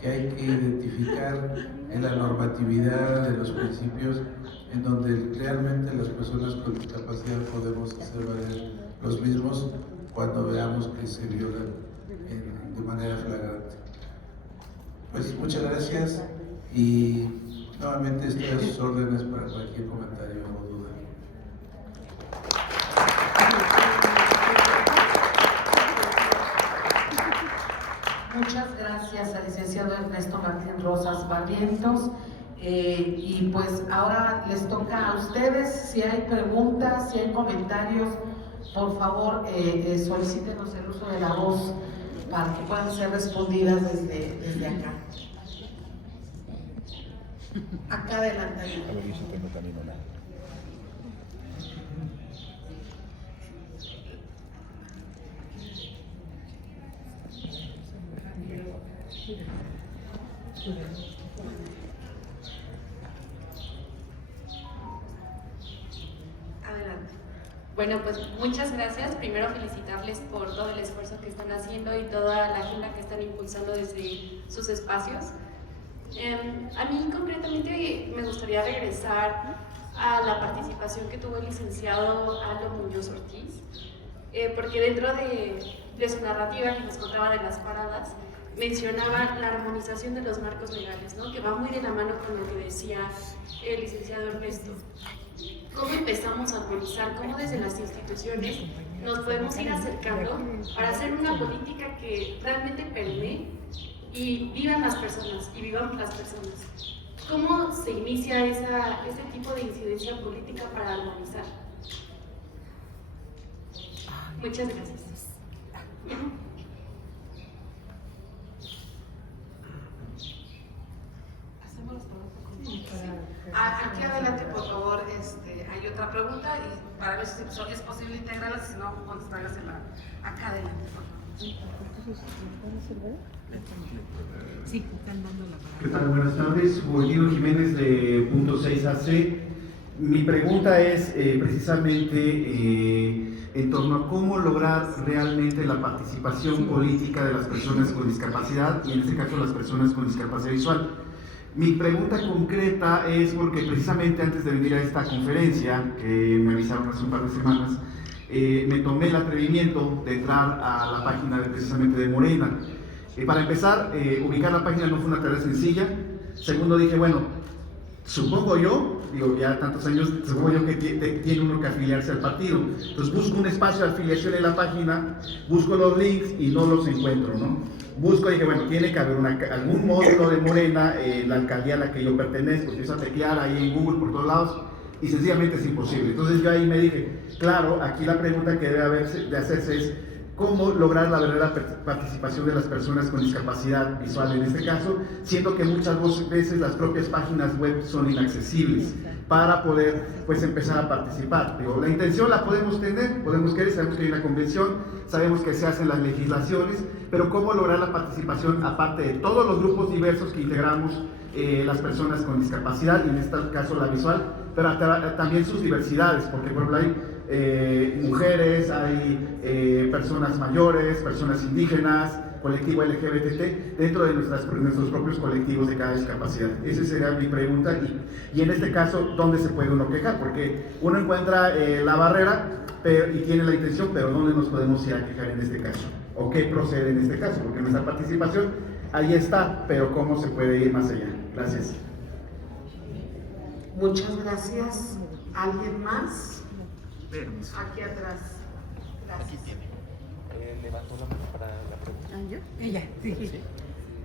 que hay que identificar en la normatividad de los principios, en donde realmente las personas con discapacidad podemos hacer valer los mismos cuando veamos que se violan de manera flagrante. Pues muchas gracias y nuevamente estoy a sus órdenes para cualquier comentario o duda. Muchas gracias al licenciado Ernesto Martín Rosas Barrientos. Y pues ahora les toca a ustedes, si hay preguntas, si hay comentarios, por favor solicítenos el uso de la voz para que puedan ser respondidas desde acá. Acá adelante. Adelante. Bueno, pues muchas gracias. Primero felicitarles por todo el esfuerzo que están haciendo y toda la agenda que están impulsando desde sus espacios. A mí concretamente me gustaría regresar a la participación que tuvo el licenciado Aldo Muñoz Ortiz, porque dentro de su narrativa que nos contaba de las paradas, mencionaba la armonización de los marcos legales, ¿no? Que va muy de la mano con lo que decía el licenciado Ernesto. ¿Cómo empezamos a armonizar? ¿Cómo desde las instituciones nos podemos ir acercando para hacer una política que realmente permee y vivan las personas y vivamos las personas? ¿Cómo se inicia este tipo de incidencia política para armonizar? Muchas gracias. Aquí adelante, por favor, hay otra pregunta y para ver si es posible integrarlas, si no, contestarlas acá adelante, por favor. Sí, están dando la palabra. ¿Qué tal? Buenas tardes. Joaquín Jiménez de Punto 6AC. Mi pregunta es precisamente en torno a cómo lograr realmente la participación política de las personas con discapacidad y en este caso las personas con discapacidad visual. Mi pregunta concreta es porque precisamente antes de venir a esta conferencia, que me avisaron hace un par de semanas, me tomé el atrevimiento de entrar a la página precisamente de Morena. Para empezar, ubicar la página no fue una tarea sencilla. Segundo, dije, bueno, Supongo yo, digo, ya tantos años, supongo yo que tiene uno que afiliarse al partido. Entonces busco un espacio de afiliación en la página, busco los links y no los encuentro, ¿no? Busco y dije, bueno, tiene que haber algún módulo de Morena en la alcaldía a la que yo pertenezco. Empiezo a teclear ahí en Google por todos lados y sencillamente es imposible. Entonces yo ahí me dije, claro, aquí la pregunta que debe de hacerse es cómo lograr la verdadera participación de las personas con discapacidad visual en este caso, siendo que muchas veces las propias páginas web son inaccesibles para poder pues empezar a participar. Digo, la intención la podemos tener, podemos querer, sabemos que hay una convención, sabemos que se hacen las legislaciones, pero cómo lograr la participación aparte de todos los grupos diversos que integramos las personas con discapacidad, y en este caso la visual, pero también sus diversidades, porque por ejemplo hay mujeres, hay personas mayores, personas indígenas, colectivo LGBT, dentro de nuestros propios colectivos de cada discapacidad. Esa sería mi pregunta, y en este caso, ¿dónde se puede uno quejar? Porque uno encuentra la barrera y tiene la intención, pero ¿dónde nos podemos ir a quejar en este caso? ¿O qué procede en este caso? Porque nuestra participación ahí está, pero ¿cómo se puede ir más allá? Gracias. Muchas gracias. ¿Alguien más? Aquí atrás. Gracias. Levantó la mano para la pregunta. ¿Yo? Ella, sí.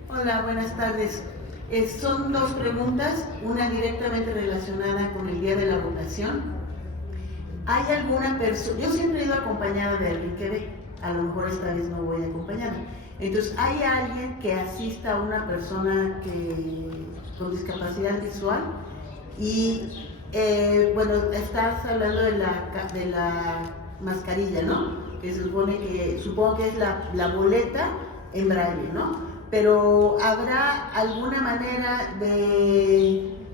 Hola, buenas tardes. Son dos preguntas, una directamente relacionada con el día de la votación. ¿Hay alguna persona? Yo siempre he ido acompañada de alguien que ve, a lo mejor esta vez no voy acompañada. Entonces, ¿hay alguien que asista a una persona con discapacidad visual? Y bueno, estás hablando de la mascarilla, ¿no? Que supongo que es la boleta en braille, ¿no? Pero ¿habrá alguna manera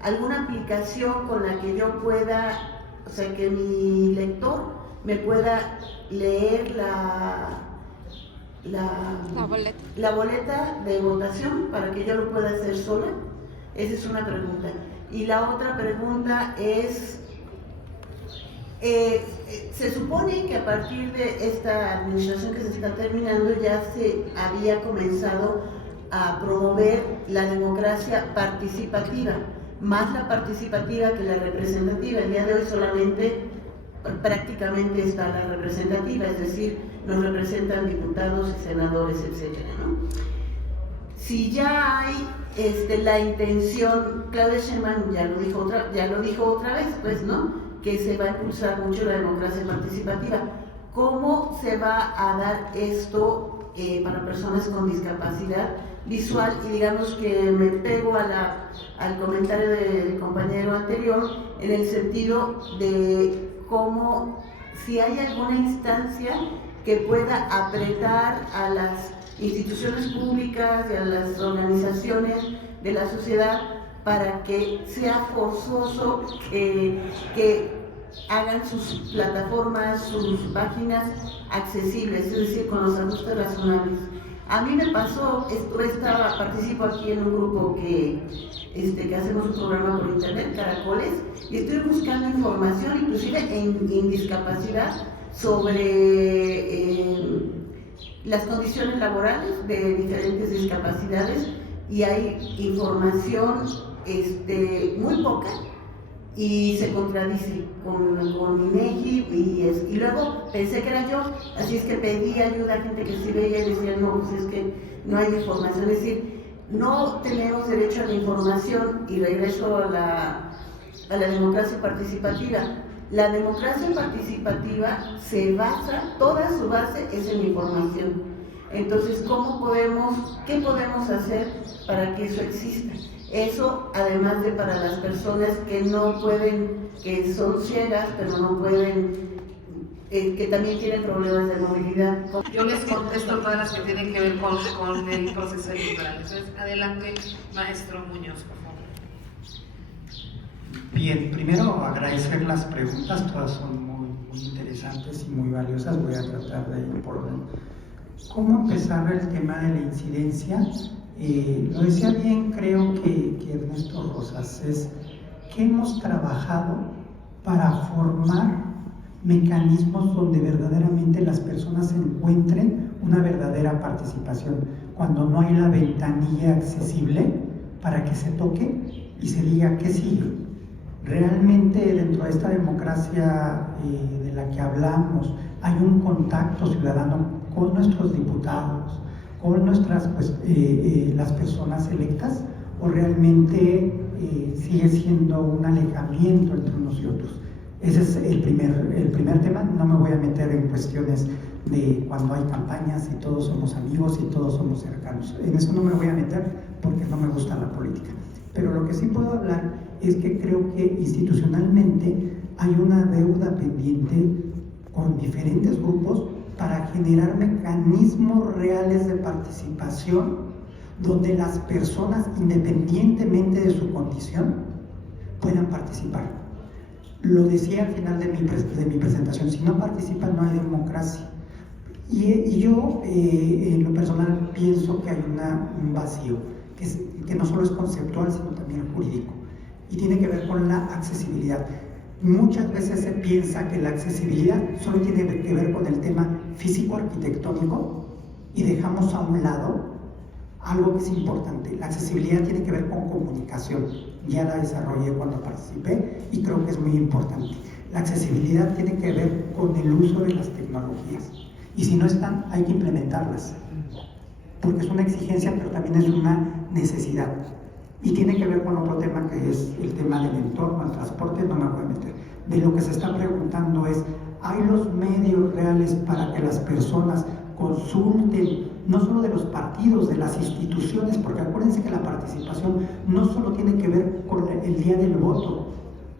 alguna aplicación con la que yo pueda, o sea, que mi lector me pueda leer la boleta de votación para que yo lo pueda hacer sola? Esa es una pregunta. Y la otra pregunta es, se supone que a partir de esta administración que se está terminando ya se había comenzado a promover la democracia participativa, más la participativa que la representativa. El día de hoy solamente prácticamente está la representativa, es decir, nos representan diputados y senadores, etcétera, ¿no? Si ya hay la intención, Claudia Sheinbaum ya lo dijo otra vez, pues, ¿no? Que se va a impulsar mucho la democracia participativa. ¿Cómo se va a dar esto para personas con discapacidad visual? Y digamos que me pego al comentario del compañero anterior, en el sentido de cómo, si hay alguna instancia que pueda apretar a las instituciones públicas y a las organizaciones de la sociedad para que sea forzoso que hagan sus plataformas, sus páginas accesibles, es decir, con los ajustes razonables. A mí me pasó, participo aquí en un grupo que hacemos un programa por internet, Caracoles, y estoy buscando información, inclusive en discapacidad, sobre las condiciones laborales de diferentes discapacidades, y hay información muy poca y se contradice con INEGI, y luego pensé que era yo, así es que pedí ayuda a gente que sí veía y decía, no, pues es que no hay información, es decir, no tenemos derecho a la información. Y regreso a la democracia participativa. La democracia participativa toda su base es en información. Entonces, ¿qué podemos hacer para que eso exista? Eso, además de para las personas que no pueden, que son ciegas, pero no pueden, que también tienen problemas de movilidad. Yo les contesto todas las que tienen que ver con el proceso electoral. Entonces, adelante, maestro Muñoz, por favor. Bien, primero agradecer las preguntas, todas son muy interesantes y muy valiosas. Voy a tratar de ir por orden. ¿Cómo empezar el tema de la incidencia? Lo decía bien, creo que Ernesto Rosas, es que hemos trabajado para formar mecanismos donde verdaderamente las personas encuentren una verdadera participación. Cuando no hay la ventanilla accesible para que se toque, y se diga qué sigue. Realmente dentro de esta democracia de la que hablamos hay un contacto ciudadano con nuestros diputados, con nuestras las personas electas, o realmente sigue siendo un alejamiento entre unos y otros. Ese es el primer tema. No me voy a meter en cuestiones de cuando hay campañas y todos somos amigos y todos somos cercanos. En eso no me voy a meter porque no me gusta la política. Pero lo que sí puedo hablar es que creo que institucionalmente hay una deuda pendiente con diferentes grupos para generar mecanismos reales de participación donde las personas, independientemente de su condición, puedan participar. Lo decía al final de mi presentación, si no participan no hay democracia. Y yo, en lo personal, pienso que hay un vacío, que no solo es conceptual, sino también jurídico, y tiene que ver con la accesibilidad. Muchas veces se piensa que la accesibilidad solo tiene que ver con el tema físico-arquitectónico y dejamos a un lado algo que es importante. La accesibilidad tiene que ver con comunicación. Ya la desarrollé cuando participé y creo que es muy importante. La accesibilidad tiene que ver con el uso de las tecnologías. Y si no están, hay que implementarlas. Porque es una exigencia, pero también es una necesidad. Y tiene que ver con otro tema que es el tema del entorno, el transporte, no me voy a meter. De lo que se está preguntando es, ¿hay los medios reales para que las personas consulten, no solo de los partidos, de las instituciones? Porque acuérdense que la participación no solo tiene que ver con el día del voto,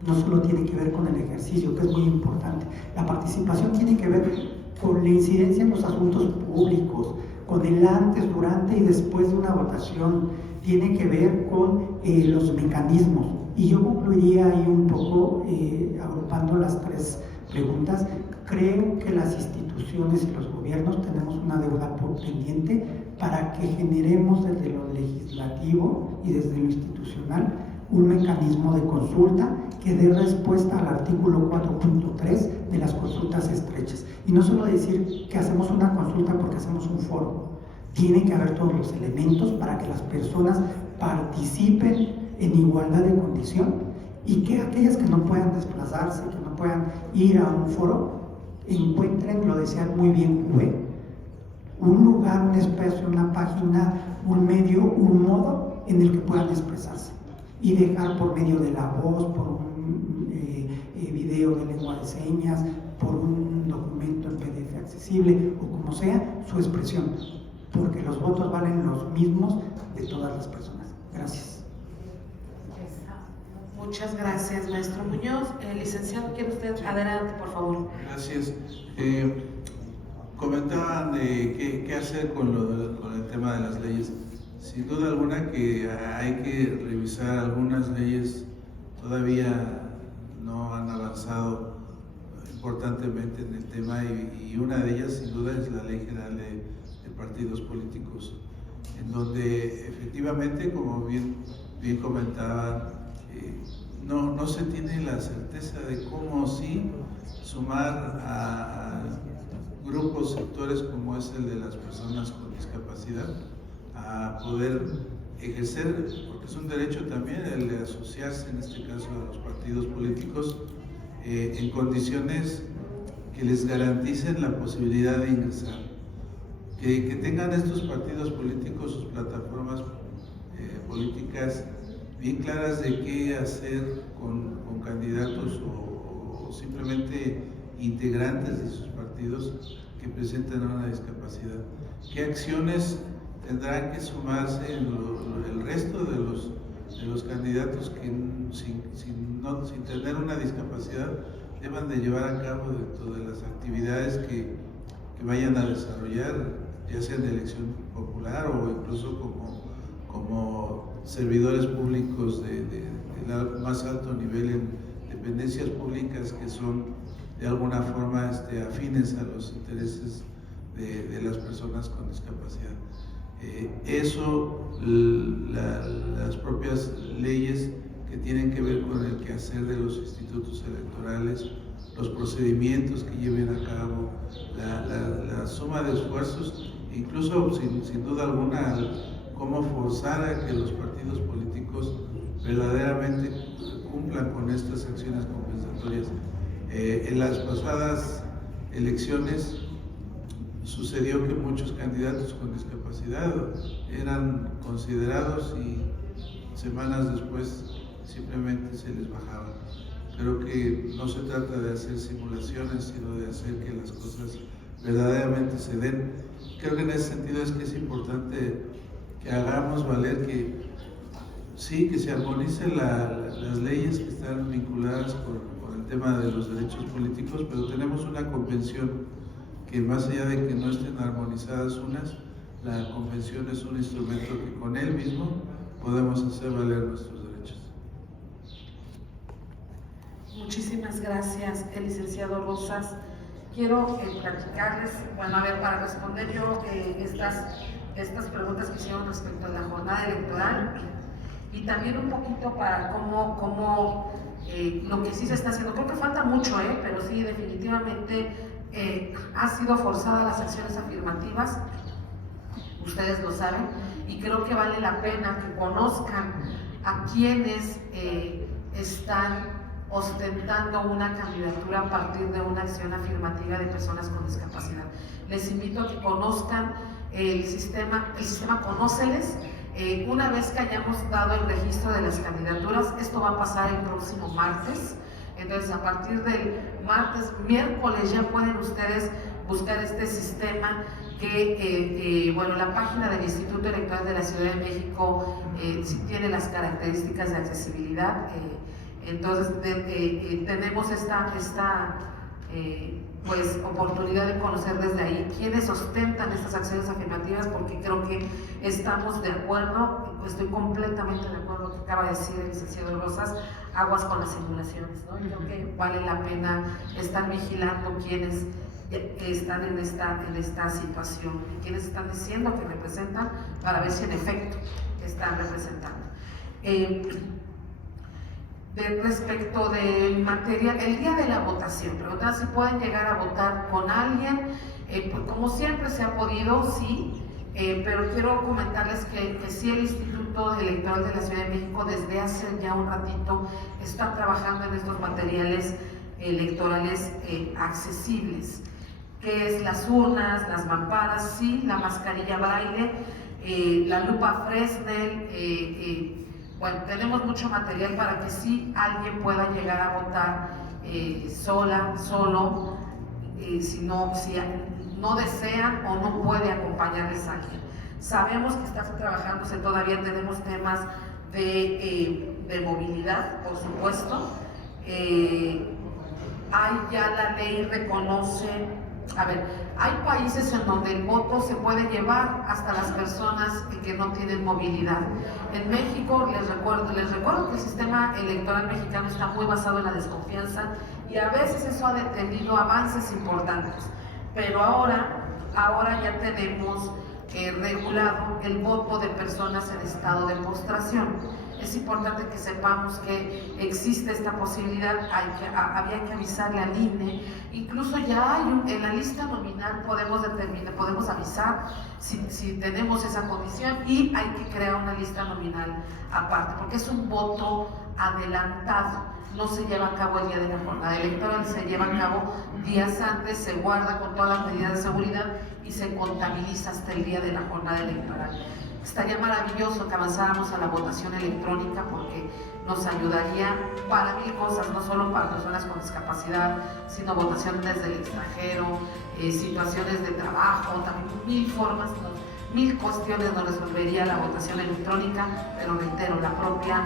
no solo tiene que ver con el ejercicio, que es muy importante. La participación tiene que ver con la incidencia en los asuntos públicos, con el antes, durante y después de una votación. Tiene que ver con los mecanismos. Y yo concluiría ahí un poco agrupando las tres preguntas. Creo que las instituciones y los gobiernos tenemos una deuda pendiente para que generemos desde lo legislativo y desde lo institucional un mecanismo de consulta que dé respuesta al artículo 4.3 de las consultas estrechas. Y no solo decir que hacemos una consulta porque hacemos un foro. Tiene que haber todos los elementos para que las personas participen en igualdad de condición y que aquellas que no puedan desplazarse, que no puedan ir a un foro, encuentren, lo decía muy bien Juve, un lugar, un espacio, una página, un medio, un modo en el que puedan expresarse y dejar por medio de la voz, por un video de lengua de señas, por un documento en PDF accesible o como sea, su expresión, porque los votos valen los mismos de todas las personas. Gracias. Muchas gracias, maestro Muñoz. Licenciado, ¿quiere usted? Adelante, por favor. Gracias. Comentaban de qué hacer con el tema de las leyes. Sin duda alguna que hay que revisar algunas leyes, todavía no han avanzado importantemente en el tema y una de ellas sin duda es la Ley General de Partidos Políticos, en donde efectivamente, como bien comentaban, no se tiene la certeza de cómo sí sumar a grupos, sectores como es el de las personas con discapacidad, a poder ejercer, porque es un derecho también el de asociarse, en este caso a los partidos políticos, en condiciones que les garanticen la posibilidad de ingresar. Que tengan estos partidos políticos sus plataformas políticas bien claras de qué hacer con candidatos o simplemente integrantes de sus partidos que presentan una discapacidad. ¿Qué acciones tendrán que sumarse el resto de los candidatos que sin tener una discapacidad deban de llevar a cabo dentro de las actividades que vayan a desarrollar, ya sea de elección popular o incluso como servidores públicos de más alto nivel en dependencias públicas que son de alguna forma afines a los intereses de las personas con discapacidad. Las propias leyes que tienen que ver con el quehacer de los institutos electorales, los procedimientos que lleven a cabo, la suma de esfuerzos, incluso sin duda alguna, cómo forzar a que los partidos políticos verdaderamente cumplan con estas acciones compensatorias. En las pasadas elecciones sucedió que muchos candidatos con discapacidad eran considerados y semanas después simplemente se les bajaba. Creo que no se trata de hacer simulaciones, sino de hacer que las cosas verdaderamente se den. Creo que en ese sentido es que es importante que hagamos valer que sí, que se armonicen las leyes que están vinculadas con el tema de los derechos políticos, pero tenemos una convención que más allá de que no estén armonizadas unas, la convención es un instrumento que con él mismo podemos hacer valer nuestros derechos. Muchísimas gracias, el licenciado Rosas. Quiero platicarles, bueno, a ver, para responder yo estas preguntas que hicieron respecto a la jornada electoral y también un poquito para cómo lo que sí se está haciendo. Creo que falta mucho, pero sí, definitivamente ha sido forzada las acciones afirmativas, ustedes lo saben, y creo que vale la pena que conozcan a quienes están ostentando una candidatura a partir de una acción afirmativa de personas con discapacidad. Les invito a que conozcan el sistema Conóceles. Una vez que hayamos dado el registro de las candidaturas, esto va a pasar el próximo martes. Entonces, a partir del miércoles ya pueden ustedes buscar este sistema que, bueno, la página del Instituto Electoral de la Ciudad de México sí tiene las características de accesibilidad. Entonces, tenemos esta pues, oportunidad de conocer desde ahí quiénes ostentan estas acciones afirmativas, porque creo que estamos de acuerdo, estoy completamente de acuerdo con lo que acaba de decir el licenciado Rosas, aguas con las simulaciones, ¿no? Creo que vale la pena estar vigilando quiénes están en esta situación, quiénes están diciendo que representan, para ver si en efecto están representando. Respecto del material, el día de la votación, preguntan si pueden llegar a votar con alguien, pues como siempre se ha podido, sí, pero quiero comentarles que sí, el Instituto Electoral de la Ciudad de México desde hace ya un ratito está trabajando en estos materiales electorales accesibles, que es las urnas, las mamparas, sí, la mascarilla braille, la lupa Fresnel. Bueno, tenemos mucho material para que sí alguien pueda llegar a votar solo, si no desean o no puede acompañarles a alguien. Sabemos que está trabajándose, todavía tenemos temas de movilidad, por supuesto. Ya la ley reconoce, hay países en donde el voto se puede llevar hasta las personas que no tienen movilidad. En México, les recuerdo que el sistema electoral mexicano está muy basado en la desconfianza y a veces eso ha detenido avances importantes. Pero ahora ya tenemos regulado el voto de personas en estado de postración. Es importante que sepamos que existe esta posibilidad, había que avisarle al INE, incluso ya hay en la lista nominal podemos avisar si tenemos esa condición, y hay que crear una lista nominal aparte, porque es un voto adelantado, no se lleva a cabo el día de la jornada electoral, se lleva a cabo días antes, se guarda con todas las medidas de seguridad y se contabiliza hasta el día de la jornada electoral. Estaría maravilloso que avanzáramos a la votación electrónica, porque nos ayudaría para mil cosas, no solo para personas con discapacidad, sino votación desde el extranjero, situaciones de trabajo, también mil cuestiones nos resolvería la votación electrónica, pero reitero, la propia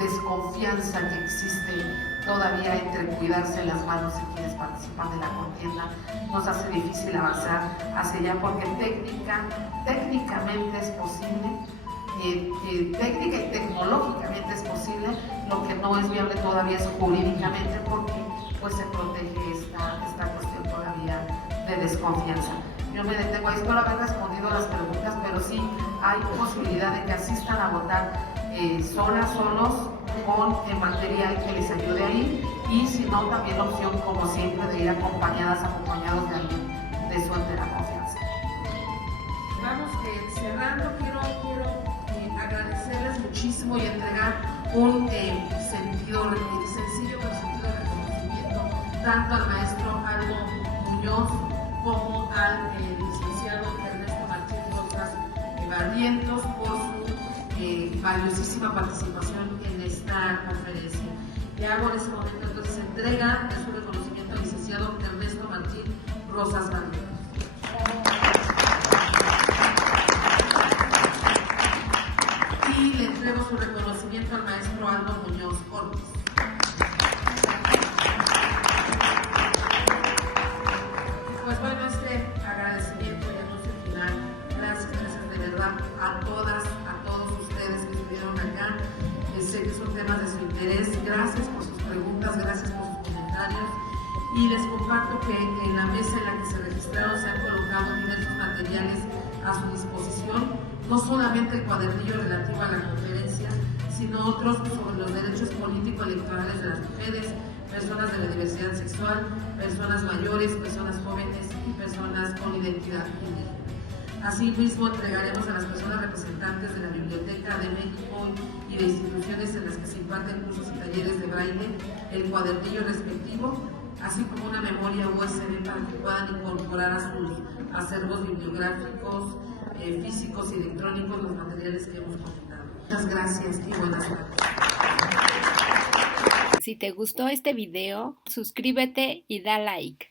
desconfianza que existe todavía entre cuidarse las manos y quienes participan de la contienda nos hace difícil avanzar hacia allá, porque técnicamente es posible, técnica y tecnológicamente es posible, lo que no es viable todavía es jurídicamente, porque pues se protege esta cuestión todavía de desconfianza. Yo me detengo ahí, espero haber respondido a las preguntas, pero sí hay posibilidad de que asistan a votar solos, con material que les ayude ahí, y si no, también la opción, como siempre, de ir acompañados de alguien de su entera confianza. Vamos cerrando, quiero agradecerles muchísimo y entregar un sencillo pero sentido reconocimiento tanto al maestro Aldo Muñoz como al licenciado Ernesto Martín Rosas Barrientos por su valiosísima participación en esta conferencia. Le hago en este momento entonces entrega de su reconocimiento al licenciado Ernesto Martín Rosas Barrientos. Y le entrego su reconocimiento al maestro Aldo Muñoz Cortés. Pues bueno, este agradecimiento y anuncio final. Gracias de verdad a todas, a todos ustedes que estuvieron acá. Sé que son temas de su interés. Gracias por sus preguntas, gracias por sus comentarios. Y les comparto que en la mesa en la que se registraron se han colocado diversos materiales a su disposición, no solamente el cuadernillo relativo a la conferencia, sino otros sobre los derechos político-electorales de las mujeres, personas de la diversidad sexual, personas mayores, personas jóvenes y personas con identidad indígena. Asimismo, entregaremos a las personas representantes de la Biblioteca de México y de instituciones en las que se imparten cursos y talleres de braille el cuadernillo respectivo, así como una memoria USB para que puedan incorporar a sus acervos bibliográficos, físicos y electrónicos los materiales que hemos comentado. Muchas gracias y buenas tardes. Si te gustó este video, suscríbete y da like.